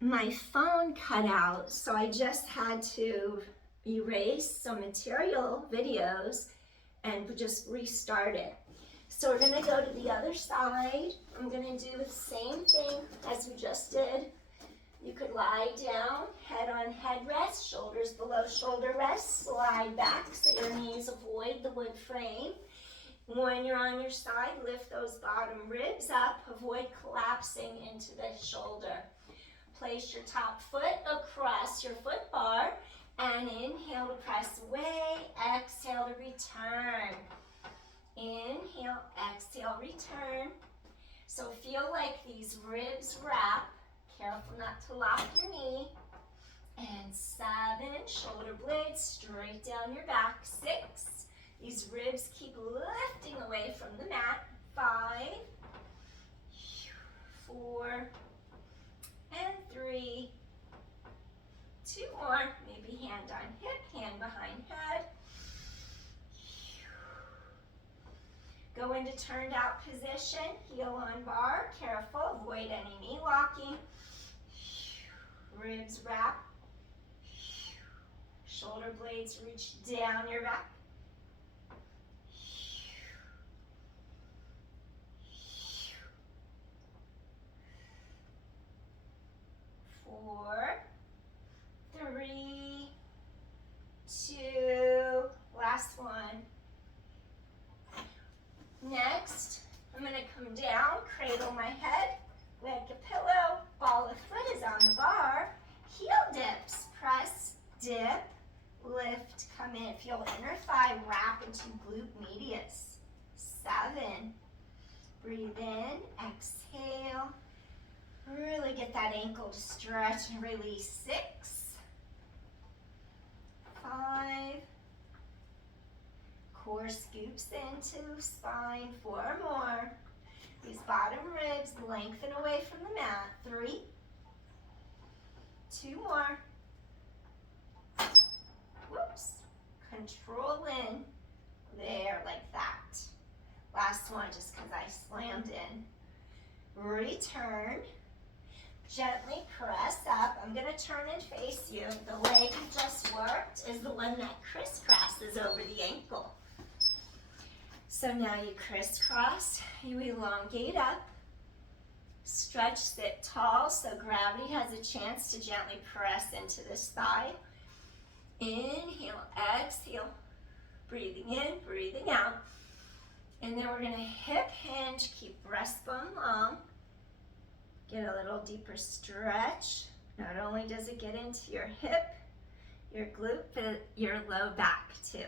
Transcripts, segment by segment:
my phone cut out, so I just had to erase some material videos and just restart it. So we're gonna go to the other side. I'm gonna do the same thing as we just did. You could lie down, head on headrest, shoulders below shoulder rest, slide back so your knees avoid the wood frame. When you're on your side, lift those bottom ribs up, avoid collapsing into the shoulder. Place your top foot across your foot bar and inhale to press away, exhale to return. Inhale, exhale, return. So feel like these ribs wrap. Careful not to lock your knee. And 7, shoulder blades straight down your back. 6, these ribs keep lifting away from the mat. 5, 4, and 3. 2 more, maybe hand on hip, hand behind head. Go into turned out position, heel on bar, careful, avoid any knee locking. Ribs wrap. Shoulder blades reach down your back. 4, 3, 2, last one. Next, I'm going to come down, cradle my head, leg a pillow, ball of foot is on the bar, heel dips, press, dip, lift, come in, feel inner thigh wrap into glute medius. 7, breathe in, exhale, really get that ankle to stretch and release. 6, 5, core scoops into spine. 4 more. These bottom ribs lengthen away from the mat. 3, 2 more. Whoops. Control in. There, like that. Last one, just because I slammed in. Return. Gently press up. I'm going to turn and face you. The leg you just worked is the one that crisscrosses over the ankle. So now you crisscross, you elongate up, stretch, sit tall so gravity has a chance to gently press into this thigh. Inhale, exhale, breathing in, breathing out. And then we're going to hip hinge, keep breastbone long. Get a little deeper stretch. Not only does it get into your hip, your glute, but your low back too.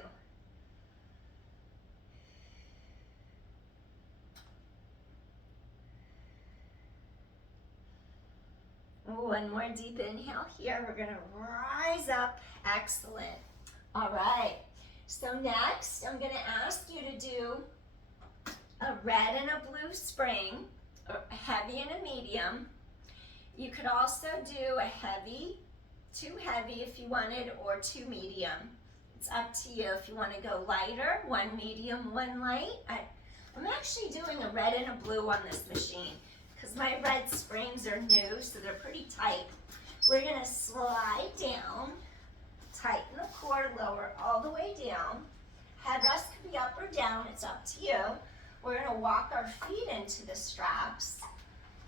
One more deep inhale here. We're going to rise up. Excellent. All right. So next, I'm going to ask you to do a red and a blue spring, a heavy and a medium. You could also do a heavy, 2 heavy if you wanted, or 2 medium. It's up to you if you want to go lighter, 1 medium, 1 light. I'm actually doing a red and a blue on this machine because my red springs are new, so they're pretty tight. We're going to slide down, tighten the core, lower all the way down. Headrest could be up or down, it's up to you. We're going to walk our feet into the straps.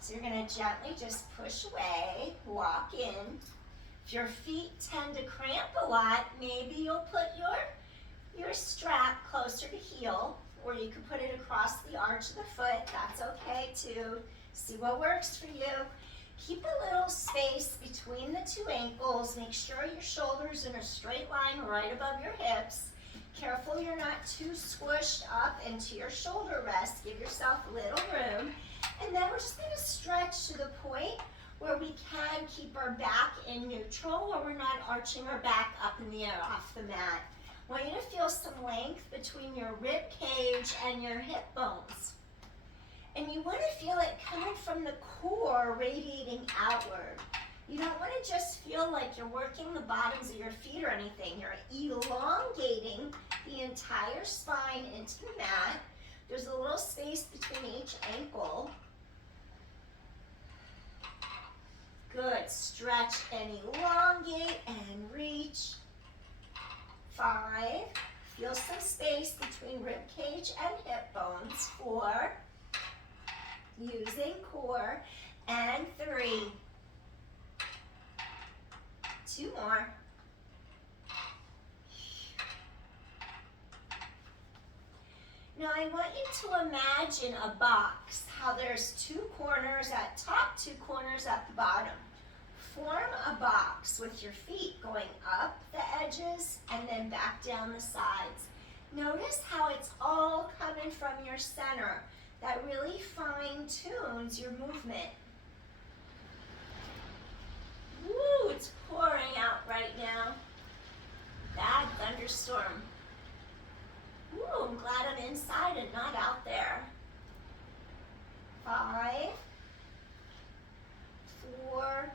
So you're going to gently just push away, walk in. If your feet tend to cramp a lot, maybe you'll put your strap closer to heel, or you can put it across the arch of the foot. That's okay too. See what works for you. Keep a little space between the 2 ankles. Make sure your shoulders in a straight line right above your hips. Careful you're not too squished up into your shoulder rest. Give yourself a little room. And then we're just going to stretch to the point where we can keep our back in neutral, where we're not arching our back up in the air off the mat. I want you to feel some length between your rib cage and your hip bones. And you want to feel it coming from the core, radiating outward. You don't want to just feel like you're working the bottoms of your feet or anything. You're elongating the entire spine into the mat. There's a little space between each ankle. Good. Good. Stretch and elongate and reach. 5. Feel some space between rib cage and hip bones. 4. Using core. And 3. 2 more. Now I want you to imagine a box, how there's 2 corners at top, 2 corners at the bottom. Form a box with your feet going up the edges and then back down the sides. Notice how it's all coming from your center. That really fine tunes your movement. Woo, it's pouring out right now. Bad thunderstorm. Ooh, I'm glad I'm inside and not out there. 5, 4,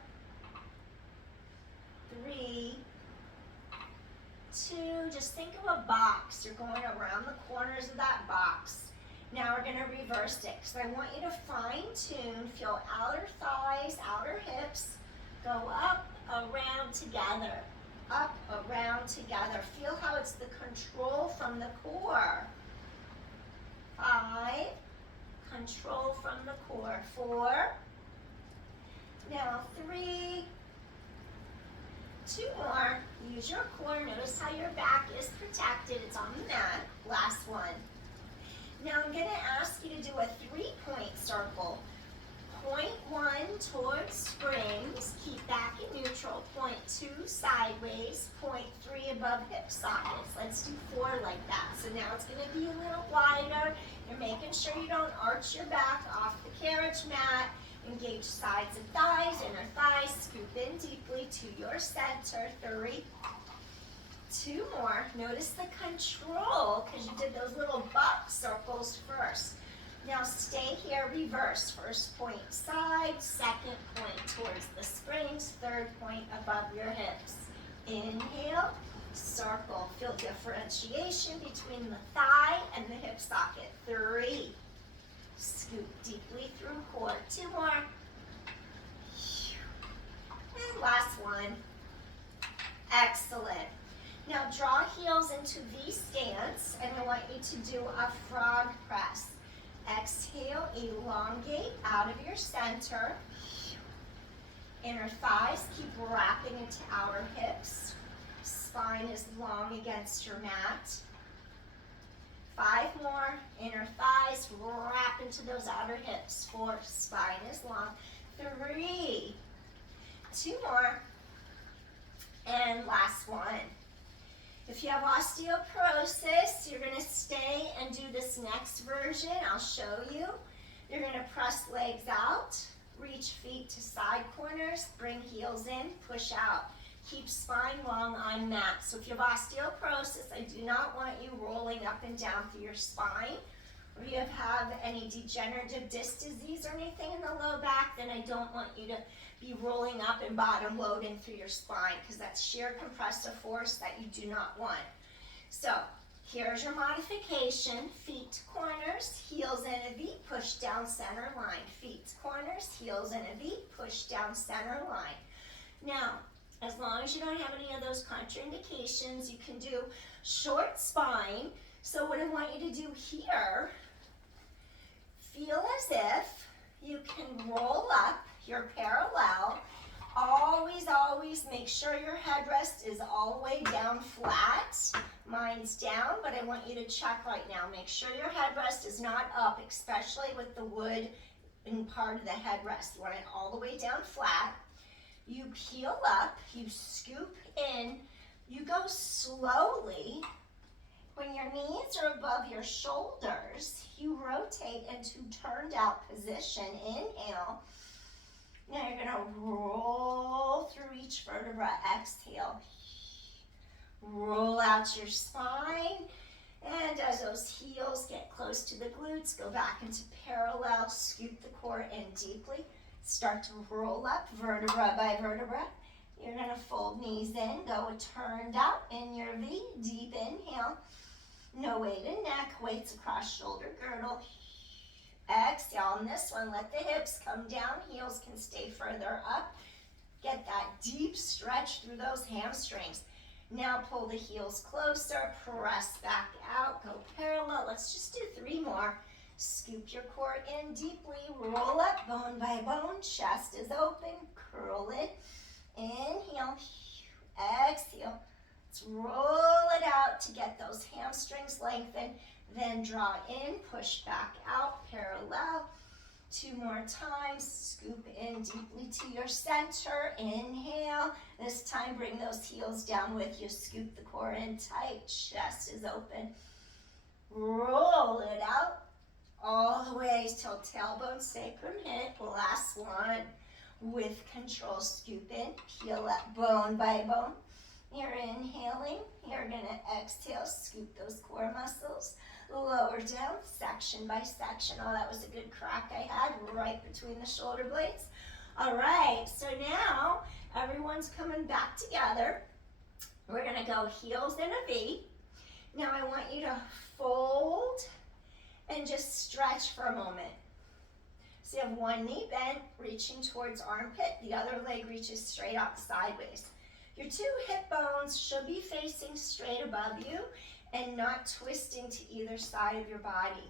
3, 2. Just think of a box. You're going around the corners of that box. Now we're going to reverse it because I want you to fine tune. Feel outer thighs, outer hips. Go up, around, together. Up, around, together. Feel how it's the control from the core. 5. Control from the core. 4. Now 3. 2 more. Use your core. Notice how your back is protected. It's on the mat. Last one. Now I'm going to ask you to do a 3-point circle. Point 1 towards springs, keep back in neutral. Point 2 sideways, point 3 above hip sockets. Let's do 4 like that. So now it's going to be a little wider. You're making sure you don't arch your back off the carriage mat. Engage sides of thighs, inner thighs, scoop in deeply to your center. 3. 2 more. Notice the control because you did those little box circles first. Now stay here, reverse. First point side, second point towards the springs, third point above your hips. Inhale, circle. Feel differentiation between the thigh and the hip socket. 3. Scoop deeply through core. 2 more. And last one. Excellent. Now draw heels into V stance, and I want you to do a frog press. Exhale, elongate out of your center. Inner thighs keep wrapping into outer hips. Spine is long against your mat. 5 more. Inner thighs wrap into those outer hips. 4. Spine is long. 3. 2 more. And last one. If you have osteoporosis, you're going to stay and do this next version. I'll show you. You're going to press legs out, reach feet to side corners, bring heels in, push out. Keep spine long on mat. So if you have osteoporosis, I do not want you rolling up and down through your spine. Or you have any degenerative disc disease or anything in the low back, then I don't want you to be rolling up and bottom loading through your spine because that's sheer compressive force that you do not want. So here's your modification. Feet to corners, heels in a V, push down center line. Feet to corners, heels in a V, push down center line. Now, as long as you don't have any of those contraindications, you can do short spine. So what I want you to do here, feel as if you can roll up. You're parallel. Always, always make sure your headrest is all the way down flat. Mine's down, but I want you to check right now. Make sure your headrest is not up, especially with the wood in part of the headrest. You want it all the way down flat. You peel up, you scoop in, you go slowly. When your knees are above your shoulders, you rotate into turned out position. Inhale. Now you're going to roll through each vertebra. Exhale. Roll out your spine. And as those heels get close to the glutes, go back into parallel. Scoop the core in deeply. Start to roll up vertebra by vertebra. You're going to fold knees in. Go turned out in your V. Deep inhale. No weight in neck. Weights across shoulder girdle. Exhale on this one, let the hips come down, heels can stay further up. Get that deep stretch through those hamstrings. Now pull the heels closer, press back out, go parallel. Let's just do 3 more. Scoop your core in deeply, roll up bone by bone, chest is open, curl it, inhale, exhale. Let's roll it out to get those hamstrings lengthened, then draw in, push back out, parallel. 2 more times, scoop in deeply to your center, inhale. This time bring those heels down with you, scoop the core in tight, chest is open. Roll it out all the way till tailbone, sacrum hip. Last one. With control, scoop in, peel up bone by bone. You're inhaling, you're gonna exhale, scoop those core muscles. Lower down, section by section. Oh, that was a good crack I had right between the shoulder blades. All right, so now everyone's coming back together. We're gonna go heels in a V. Now I want you to fold and just stretch for a moment. So you have one knee bent, reaching towards armpit. The other leg reaches straight out sideways. Your 2 hip bones should be facing straight above you and not twisting to either side of your body.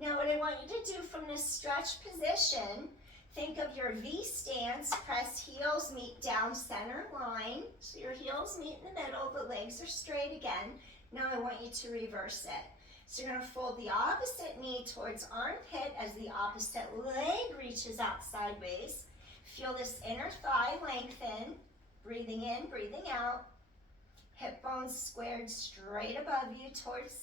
Now what I want you to do from this stretch position, think of your V stance, press heels meet down center line. So your heels meet in the middle, the legs are straight again. Now I want you to reverse it. So you're gonna fold the opposite knee towards armpit as the opposite leg reaches out sideways. Feel this inner thigh lengthen, breathing in, breathing out. Hip bones squared straight above you towards